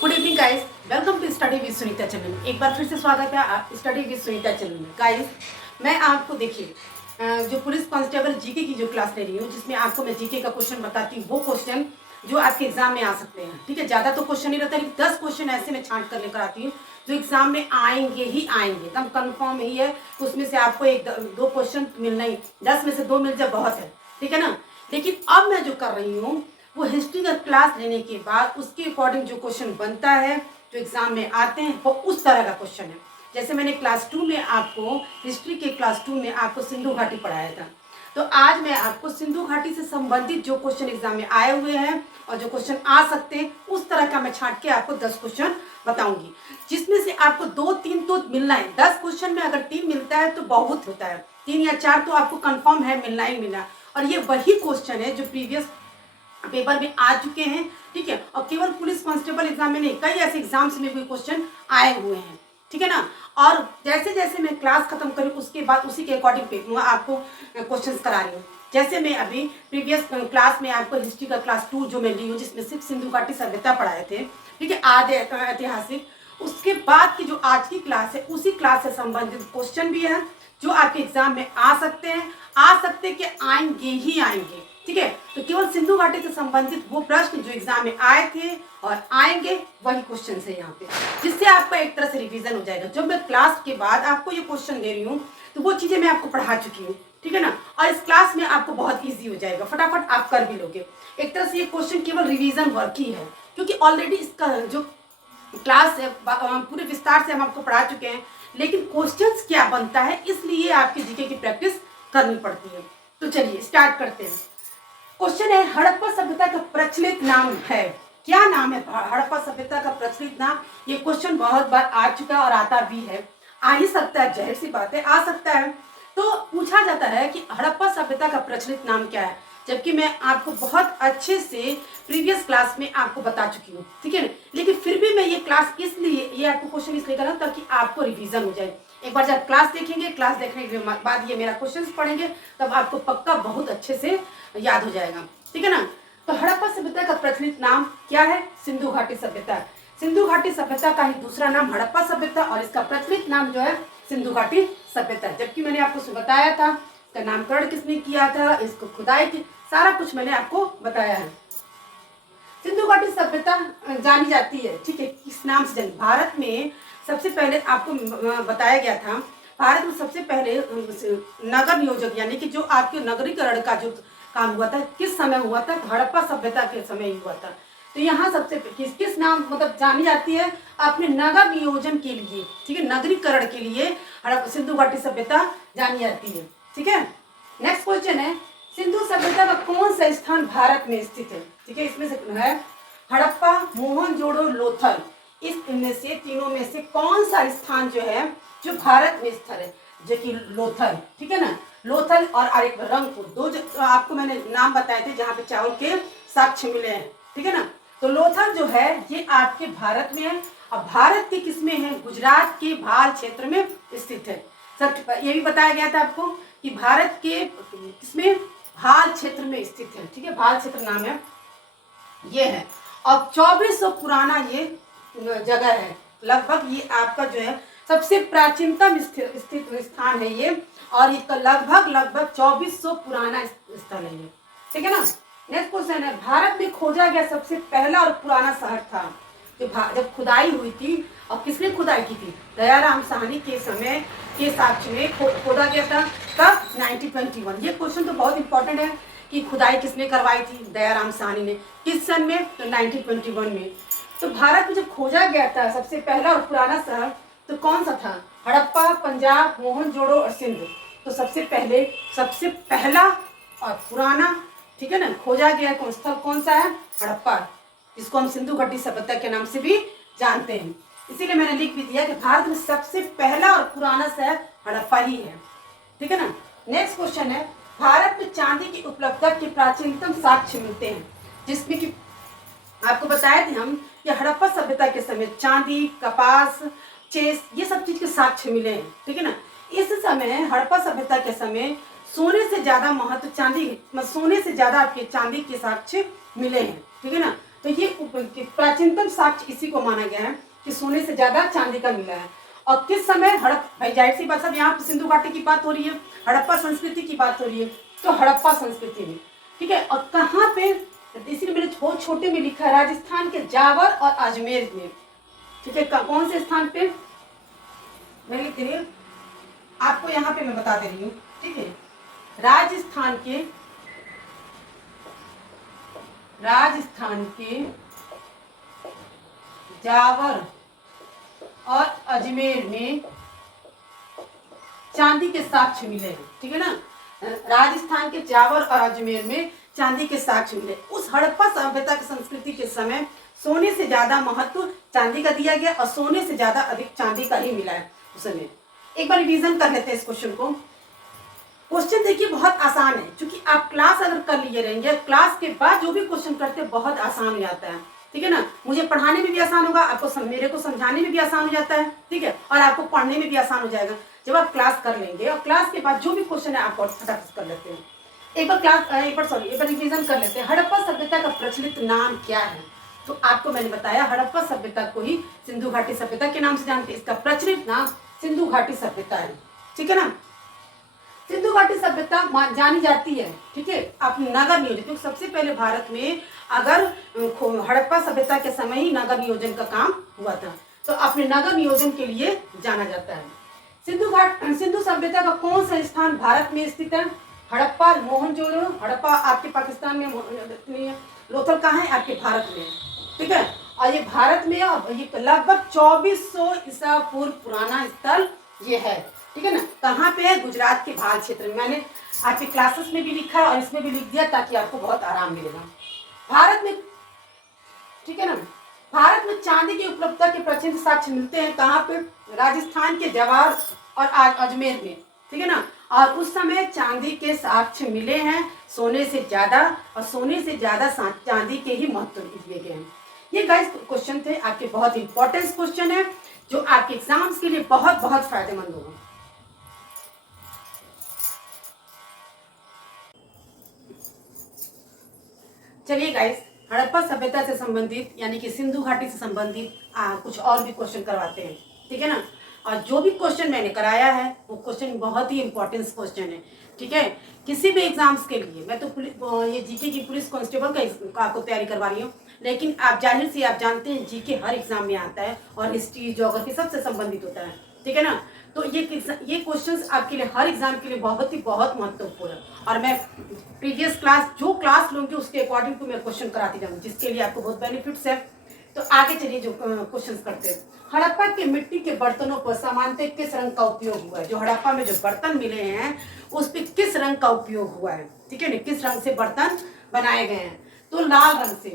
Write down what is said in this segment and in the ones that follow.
Good evening guys, welcome to study with Sunita channel. एक बार फिर से स्वागत है आप स्टडी विद सुनीता चैनल में। गाइस, मैं आपको देखिए जो पुलिस कांस्टेबल जीके की जो क्लास ले रही हूँ, जिसमें आपको मैं जीके का क्वेश्चन बताती हूँ, वो क्वेश्चन जो आपके एग्जाम में आ सकते हैं। ठीक है, ज़्यादा तो क्वेश्चन नहीं रहता, लेकिन 10 क्वेश्चन ऐसे मैं छांट कर लेकर आती हूँ जो एग्जाम में आएंगे ही आएंगे, एकदम कन्फर्म ही है। उसमें से आपको एक दो क्वेश्चन मिलना ही, 10 में से 2 मिल जाए बहुत है। ठीक है ना। लेकिन अब मैं जो कर रही हूँ वो हिस्ट्री का क्लास लेने के बाद उसके अकॉर्डिंग जो क्वेश्चन बनता है, जो एग्जाम में आते हैं, वो उस तरह का क्वेश्चन है। जैसे मैंने क्लास 2 में आपको हिस्ट्री के क्लास 2 में आपको सिंधु घाटी पढ़ाया था, तो आज मैं आपको सिंधु घाटी से संबंधित जो क्वेश्चन एग्जाम में आए हुए हैं और जो क्वेश्चन आ सकते हैं, उस तरह का मैं छांट के आपको 10 क्वेश्चन बताऊंगी, जिसमें से आपको 2-3 तो मिलना है। 10 क्वेश्चन में अगर 3 मिलता है तो बहुत होता है, 3 या 4 तो आपको कंफर्म है मिलना ही मिलना। और ये वही क्वेश्चन है जो प्रीवियस पेपर में आ चुके हैं। ठीक है, और केवल पुलिस कांस्टेबल एग्जाम में नहीं, कई ऐसे एग्जाम्स में भी क्वेश्चन आए हुए हैं। ठीक है ना। और जैसे जैसे मैं क्लास खत्म करूँ उसके बाद उसी के अकॉर्डिंग मैं आपको क्वेश्चन करा रही हूँ। जैसे मैं अभी प्रीवियस क्लास में आपको हिस्ट्री का क्लास 2 जो मैं ली हूँ, जिसमें सिर्फ सिंधु घाटी सभ्यता पढ़ाए थे, ठीक है, आधे ऐतिहासिक। उसके बाद की जो आज की क्लास है, उसी क्लास से संबंधित क्वेश्चन भी है जो आपके एग्जाम में आ सकते हैं, आ सकते कि आएंगे ही आएंगे। ठीक है, तो केवल सिंधु घाटी से संबंधित वो प्रश्न जो एग्जाम में आए थे और आएंगे, वही क्वेश्चन है यहाँ पे, जिससे आपका एक तरह से रिवीजन हो जाएगा। जब मैं क्लास के बाद आपको ये क्वेश्चन दे रही हूँ तो वो चीजें मैं आपको पढ़ा चुकी हूँ। ठीक है ना, और इस क्लास में आपको बहुत ईजी हो जाएगा, फटाफट आप कर भी लोगे। एक तरह से ये क्वेश्चन केवल रिविजन वर्क ही है, क्योंकि ऑलरेडी इसका जो क्लास है पूरे विस्तार से हम आपको पढ़ा चुके हैं। लेकिन क्वेश्चंस क्या बनता है, इसलिए आपकी जीके की प्रैक्टिस करनी पड़ती है। तो चलिए स्टार्ट करते हैं। क्वेश्चन है, हड़प्पा सभ्यता का प्रचलित नाम है, क्या नाम है हड़प्पा सभ्यता का प्रचलित नाम? ये क्वेश्चन बहुत बार आ चुका और आता भी है, आ ही सकता है, जाहिर सी बात है आ सकता है। तो पूछा जाता है कि हड़प्पा सभ्यता का प्रचलित नाम क्या है, जबकि मैं आपको बहुत अच्छे से प्रीवियस क्लास में आपको बता चुकी हूँ। ठीक है, लेकिन फिर भी मैं ये क्लास इसलिए, ये आपको क्वेश्चन इसलिए कर रहा हूँ ताकि आपको रिवीजन हो जाए। एक बार जब क्लास देखेंगे, क्लास देखने के बाद ये मेरा क्वेश्चन पढ़ेंगे, तब आपको पक्का बहुत अच्छे से याद हो जाएगा। ठीक है ना। तो हड़प्पा सभ्यता का प्रचलित नाम क्या है? सिंधु घाटी सभ्यता। सिंधु घाटी सभ्यता का ही दूसरा नाम हड़प्पा सभ्यता, और इसका प्रचलित नाम जो है सिंधु घाटी सभ्यता। जबकि मैंने आपको बताया था इसका नामकरण किसने किया था, इसको खुदाई की, सारा कुछ मैंने आपको बताया है। सिंधु घाटी सभ्यता जानी जाती है, ठीक है, किस नाम से जानी? भारत में सबसे पहले आपको बताया गया था, भारत में सबसे पहले नगर नियोजक, यानी कि जो आपके नगरीकरण का जो काम हुआ था, किस समय हुआ था? हड़प्पा सभ्यता के समय ही हुआ था। तो यहाँ सबसे किस किस नाम मतलब जानी जाती है? अपने नगर नियोजन के लिए, ठीक है, नगरीकरण के लिए सिंधु घाटी सभ्यता जानी जाती है। ठीक है, नेक्स्ट क्वेश्चन है, सिंधु सभ्यता का कौन सा स्थान भारत में स्थित है? ठीक है, इसमें से है हड़प्पा, मोहनजोदड़ो, लोथल। इनमें से तीनों में से कौन सा स्थान जो है जो भारत में स्थित है? जो कि लोथल, ठीक है ना, लोथल और एक रंगपुर, दो जो आपको मैंने नाम बताए थे जहाँ पे चावल के साक्ष्य मिले हैं। ठीक है ना, तो लोथल जो है ये आपके भारत में है, और भारत के किसमें है? गुजरात के भाल क्षेत्र में स्थित है। सब ये भी बताया गया था आपको कि भारत के किसमें? भाल क्षेत्र में स्थित है। ठीक है, भाल क्षेत्र नाम है ये है, और 2400 पुराना ये जगह है। लगभग ये आपका जो है सबसे प्राचीनतम स्थित स्थान है ये, और इसका लगभग 2400 पुराना स्थल है ये। ठीक है ना। नेक्स्ट क्वेश्चन है, भारत में खोजा गया सबसे पहला और पुराना शहर था जो जब खुदाई हुई थी, और किसने खुदाई की थी? दयाराम साहनी के समय के साक्ष्य में खोदा गया था। कब? 1921। ये क्वेश्चन तो बहुत इंपॉर्टेंट है कि खुदाई किसने करवाई थी? दयाराम साहनी ने। किस सन में? तो 1921 में। तो भारत में जब खोजा गया था सबसे पहला और पुराना शहर, तो कौन सा था? हड़प्पा, पंजाब, मोहनजोदड़ो और सिंध। तो सबसे पहला और पुराना, ठीक है ना, खोजा गया कौन स्थल कौन सा है? हड़प्पा, जिसको हम सिंधु घाटी सभ्यता के नाम से भी जानते हैं। इसीलिए मैंने लिख भी दिया कि भारत में सबसे पहला और पुराना शहर हड़प्पा ही है। ठीक है ना। नेक्स्ट क्वेश्चन है, भारत में चांदी की उपलब्धता के प्राचीनतम साक्ष्य मिलते हैं, जिसमें कि आपको बताए थे हम कि हड़प्पा सभ्यता के समय चांदी, कपास, चेस, ये सब चीज के साक्ष्य मिले हैं। ठीक है ना। इस समय हड़प्पा सभ्यता के समय सोने से ज्यादा महत्व सोने से ज्यादा आपके चांदी के साक्ष्य मिले हैं। ठीक है ना। तो ये कि प्राचीनतम साक्ष्य इसी को माना गया है कि सोने से ज्यादा चांदी का मिला है। और किस समय भाई जाहिर सी बात, सब यहाँ पे सिंधु घाटी की बात हो रही है, हड़प्पा संस्कृति की बात हो रही है, तो हड़प्पा संस्कृति में, ठीक है। और कहाँ पे, इसीलिए मैंने बहुत छोटे में लिखा है, राजस्थान के जावर और अजमेर में, ठीक है। कौन से स्थान पे मैं लिख रही हूँ आपको, यहाँ पे मैं बता दे रही हूँ, ठीक है। राजस्थान के जावर और अजमेर में चांदी के साक्ष्य मिले हैं, ठीक है ना। राजस्थान के जावर और अजमेर में चांदी के साक्ष्य मिले। उस हड़प्पा सभ्यता की संस्कृति के समय सोने से ज्यादा महत्व चांदी का दिया गया और सोने से ज्यादा अधिक चांदी का ही मिला है उस समय। एक बार रिवीजन कर लेते हैं इस क्वेश्चन को। क्वेश्चन देखिए बहुत आसान है, क्योंकि आप क्लास अगर कर लिए रहेंगे, क्लास के बाद जो भी क्वेश्चन करते हैं बहुत आसान हो जाता है, ठीक है ना। मुझे पढ़ाने में भी आसान होगा, आपको मेरे को समझाने में भी आसान हो जाता है, ठीक है, और आपको पढ़ने में भी आसान हो जाएगा जब आप क्लास कर लेंगे। और क्लास के बाद जो भी क्वेश्चन है आप फटाफट कर लेते हैं। एक बार रिवीजन कर लेते हैं। हड़प्पा सभ्यता का प्रचलित नाम क्या है? तो आपको मैंने बताया हड़प्पा सभ्यता को ही सिंधु घाटी सभ्यता के नाम से जानते हैं। इसका प्रचलित नाम सिंधु घाटी सभ्यता है, ठीक है ना। सिंधु घाटी सभ्यता जानी जाती है, ठीक है, अपने नगर नियोजन, क्योंकि सबसे पहले भारत में अगर हड़प्पा सभ्यता के समय ही नगर नियोजन का काम हुआ था, तो अपने नगर नियोजन के लिए जाना जाता है। सिंधु सभ्यता का कौन सा स्थान भारत में स्थित है? हड़प्पा, मोहनजोदड़ो। हड़प्पा आपके पाकिस्तान में, लोथल कहाँ है? आपके भारत में, ठीक है। और ये भारत में ये लगभग 2400 ईसा पूर्व पुराना स्थल ये है, ठीक है ना। कहाँ पे है? गुजरात के भाल क्षेत्र में। मैंने आपके क्लासेस में भी लिखा है और इसमें भी लिख दिया ताकि आपको बहुत आराम मिलेगा। भारत में, ठीक है ना, भारत में चांदी की उपलब्धता के प्रचलित साक्ष्य मिलते हैं कहाँ पे? राजस्थान के जवार और अजमेर में, ठीक है ना। और उस समय चांदी के साक्ष्य मिले हैं सोने से ज्यादा, और सोने से ज्यादा चांदी के ही महत्व दिए गए हैं। ये गाइस क्वेश्चन थे आपके, बहुत इंपॉर्टेंट क्वेश्चन है जो आपके एग्जाम्स के लिए बहुत बहुत फायदेमंद होगा। चलिए गाइस, हड़प्पा सभ्यता से संबंधित यानी कि सिंधु घाटी से संबंधित कुछ और भी क्वेश्चन करवाते हैं, ठीक है ना। और जो भी क्वेश्चन मैंने कराया है वो क्वेश्चन बहुत ही इंपॉर्टेंट क्वेश्चन है, ठीक है। किसी भी एग्जाम्स के लिए मैं तो ये जीके की पुलिस कांस्टेबल का आपको तैयारी करवा रही हूँ, लेकिन आप जाहिर से आप जानते हैं जीके हर एग्जाम में आता है और हिस्ट्री, ज्योग्राफी सबसे संबंधित होता है, ठीक है ना। तो ये क्वेश्चंस आपके लिए हर एग्जाम के लिए बहुत महत्वपूर्ण है। और मैं प्रीवियस क्लास जो क्लास लूंगी उसके अकॉर्डिंग टू मैं क्वेश्चन कराती जाऊंगी, जिसके लिए आपको बहुत बेनिफिट्स है। तो आगे चलिए जो क्वेश्चंस करते हैं। हड़प्पा के मिट्टी के बर्तनों पर सामान्यतः किस रंग का उपयोग हुआ है? जो हड़प्पा में जो बर्तन मिले हैं उस पर किस रंग का उपयोग हुआ है, ठीक है ना। किस रंग से बर्तन बनाए गए हैं? तो लाल रंग से,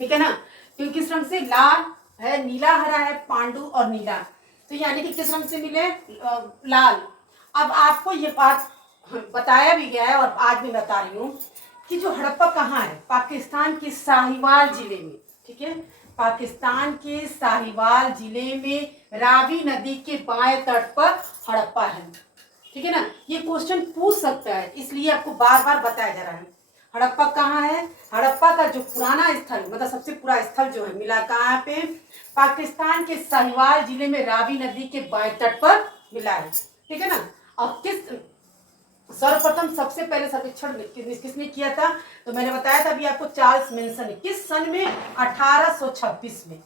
ठीक है ना। क्योंकि किस रंग से? लाल है, नीला, हरा है, पांडु और नीला। तो यानी कि किस रंग से मिले? लाल। अब आपको ये बात बताया भी गया है और आज भी बता रही हूँ कि जो हड़प्पा कहाँ है? पाकिस्तान के साहिवाल जिले में, ठीक है। पाकिस्तान के साहिवाल जिले में रावी नदी के बाएं तट पर हड़प्पा है, ठीक है ना। ये क्वेश्चन पूछ सकता है, इसलिए आपको बार बार बताया जा रहा है। हड़प्पा कहाँ है? हड़प्पा का जो पुराना स्थल, मतलब सबसे पुराना स्थल जो है मिला कहाँ पे? पाकिस्तान के साहिवाल जिले में रावी नदी के बाएं तट पर मिला है, ठीक है ना। और सर्वप्रथम सबसे पहले सर्वेक्षण किसने किया था? तो मैंने बताया था अभी आपको, चार्ल्स मेंसन ने। किस सन में? 1826 में,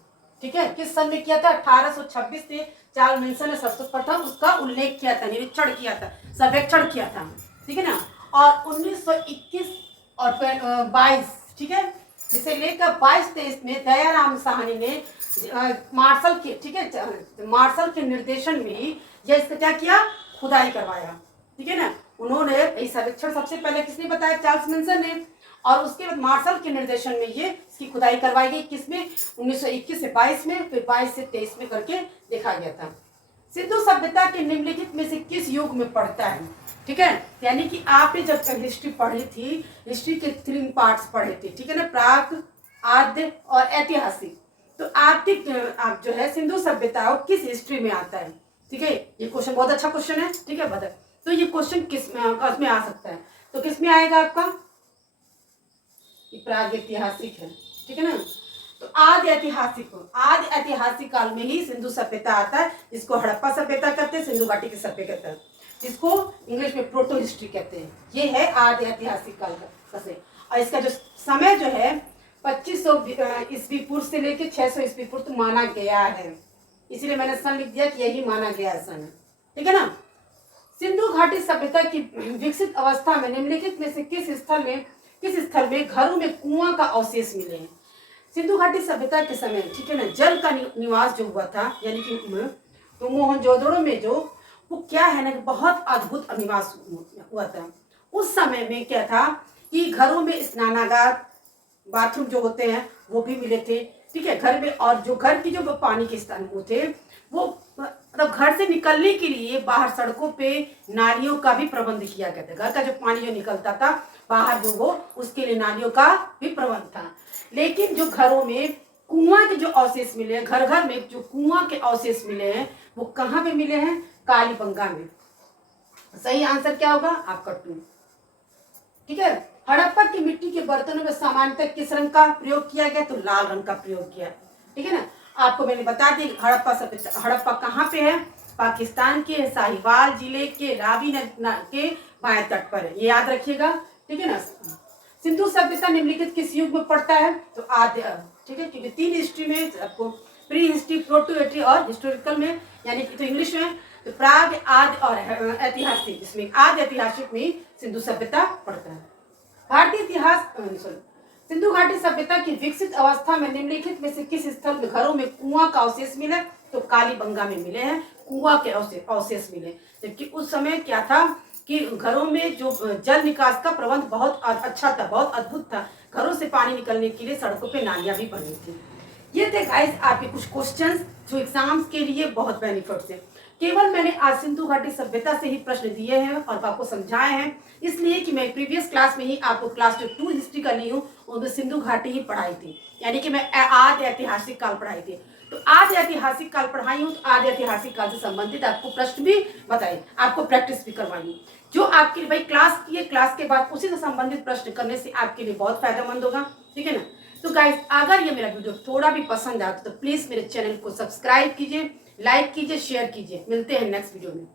ठीक है। किस सन में किया था? 1826 में चार्ल्स मेंसन ने सबसे प्रथम उसका उल्लेख किया था, निरीक्षण किया था, सर्वेक्षण किया था, ठीक है ना। और 1921 और 22, ठीक है, जिसे लेकर 22-23 में दयाराम साहनी ने मार्शल के, ठीक है, मार्शल के निर्देशन में ही यह इसका क्या किया? खुदाई करवाया, ठीक है ना। उन्होंने सर्वेक्षण सबसे पहले किसने बताया? चार्ल्स मेंसन ने। और उसके बाद मार्शल के निर्देशन में ये इसकी खुदाई करवाई गई। किसमें? 1921 से 22 में, फिर 22 से 23 में करके देखा गया था। सिंधु सभ्यता के निम्नलिखित में से किस युग में पड़ता है? ठीक है, यानी कि आपने जब हिस्ट्री पढ़ी थी, हिस्ट्री के 3 पार्ट्स पढ़े थे, ठीक है ना, प्राक, आद्य और ऐतिहासिक। तो आप जो है सिंधु सभ्यता और किस हिस्ट्री में आता है? ठीक है, ये क्वेश्चन बहुत अच्छा क्वेश्चन है, ठीक है बता। तो ये क्वेश्चन किस में आ सकता है? तो किस में आएगा आपका? ये प्राग ऐतिहासिक है, ठीक है ना। तो आदि ऐतिहासिक काल में ही सिंधु सभ्यता आता है, जिसको हड़प्पा सभ्यता कहते हैं, सिंधु घाटी की सभ्यता, जिसको इंग्लिश में प्रोटो हिस्ट्री कहते हैं। ये है आदि ऐतिहासिक काल का से। और इसका जो समय जो है 2500 ईस्वी पूर्व से लेकर 600 ईस्वी पूर्व माना गया है, इसीलिए मैंने सन लिख दिया कि यही माना गया है सन, ठीक है ना। सिंधु घाटी सभ्यता की विकसित अवस्था में निम्नलिखित में से किस स्थल में घरों में कुआं का अवशेष मिले हैं। सिंधु घाटी सभ्यता के समय, ठीक है ना, जल का निवास जो हुआ था, यानी कि तो मोहनजोदड़ो में जो वो क्या है ना, बहुत अद्भुत निवास हुआ था। उस समय में क्या था कि घरों में स्नानागार, बाथरूम जो होते हैं वो भी मिले थे, ठीक है, घर में। और जो घर की जो पानी के स्थान वो थे, वो मतलब घर से निकलने के लिए बाहर सड़कों पे नालियों का भी प्रबंध किया गया था। घर का जो पानी जो निकलता था बाहर जो वो, उसके लिए नालियों का भी प्रबंध था। लेकिन जो घरों में कुआं के जो अवशेष मिले हैं, घर घर में जो कुआं के अवशेष मिले हैं, वो कहाँ पे मिले हैं? कालीबंगा में। सही आंसर क्या होगा आपका 2, ठीक है। हड़प्पा की मिट्टी के बर्तनों में सामान्यतः किस रंग का प्रयोग किया गया? तो लाल रंग का प्रयोग किया, ठीक है ना। आपको मैंने बता दी हड़प्पा कहाँ पे है? पाकिस्तान के साहिवाल जिले के रावी के बाएं तट पर है, ये याद रखिएगा, ठीक है ना। सिंधु सभ्यता निम्नलिखित किस युग में पड़ता है? तो आद्य, ठीक है, क्योंकि 3 हिस्ट्री में आपको प्री हिस्ट्री, प्रोटो हिस्ट्री और हिस्टोरिकल में, यानी कि तो इंग्लिश में तो प्राग, आदि और ऐतिहासिक, इसमें आदि ऐतिहासिक में सिंधु सभ्यता पड़ता है। भारतीय इतिहास सिंधु घाटी सभ्यता की विकसित अवस्था में निम्नलिखित में से किस स्थल में घरों में कुआं का अवशेष मिले? तो कालीबंगा में मिले हैं, कुआं के अवशेष मिले। जबकि उस समय क्या था कि घरों में जो जल निकास का प्रबंध बहुत अच्छा था, बहुत अद्भुत था। घरों से पानी निकलने के लिए सड़कों पे नालियां भी बनी थी। ये थे गाइस आपके कुछ क्वेश्चंस जो एग्जाम्स के लिए बहुत बेनिफिट्स हैं। केवल मैंने आज सिंधु घाटी सभ्यता से ही प्रश्न दिए हैं और आपको समझाए हैं, इसलिए कि मैं प्रीवियस क्लास में ही आपको क्लास 2 हिस्ट्री कर ली हूँ, उनमें सिंधु घाटी ही पढ़ाई थी, यानी कि मैं आदि ऐतिहासिक काल पढ़ाई थी। तो आदि ऐतिहासिक काल पढ़ाई हूँ, तो आदि ऐतिहासिक काल से संबंधित आपको प्रश्न भी बताए, आपको प्रैक्टिस भी करवाई हूँ, जो आपके लिए भाई क्लास की क्लास के बाद उसी से संबंधित प्रश्न करने से आपके लिए बहुत फायदेमंद होगा, ठीक है ना। तो गाइस अगर ये मेरा वीडियो थोड़ा भी पसंद आया तो प्लीज मेरे चैनल को सब्सक्राइब कीजिए, लाइक कीजिए, शेयर कीजिए। मिलते हैं नेक्स्ट वीडियो में।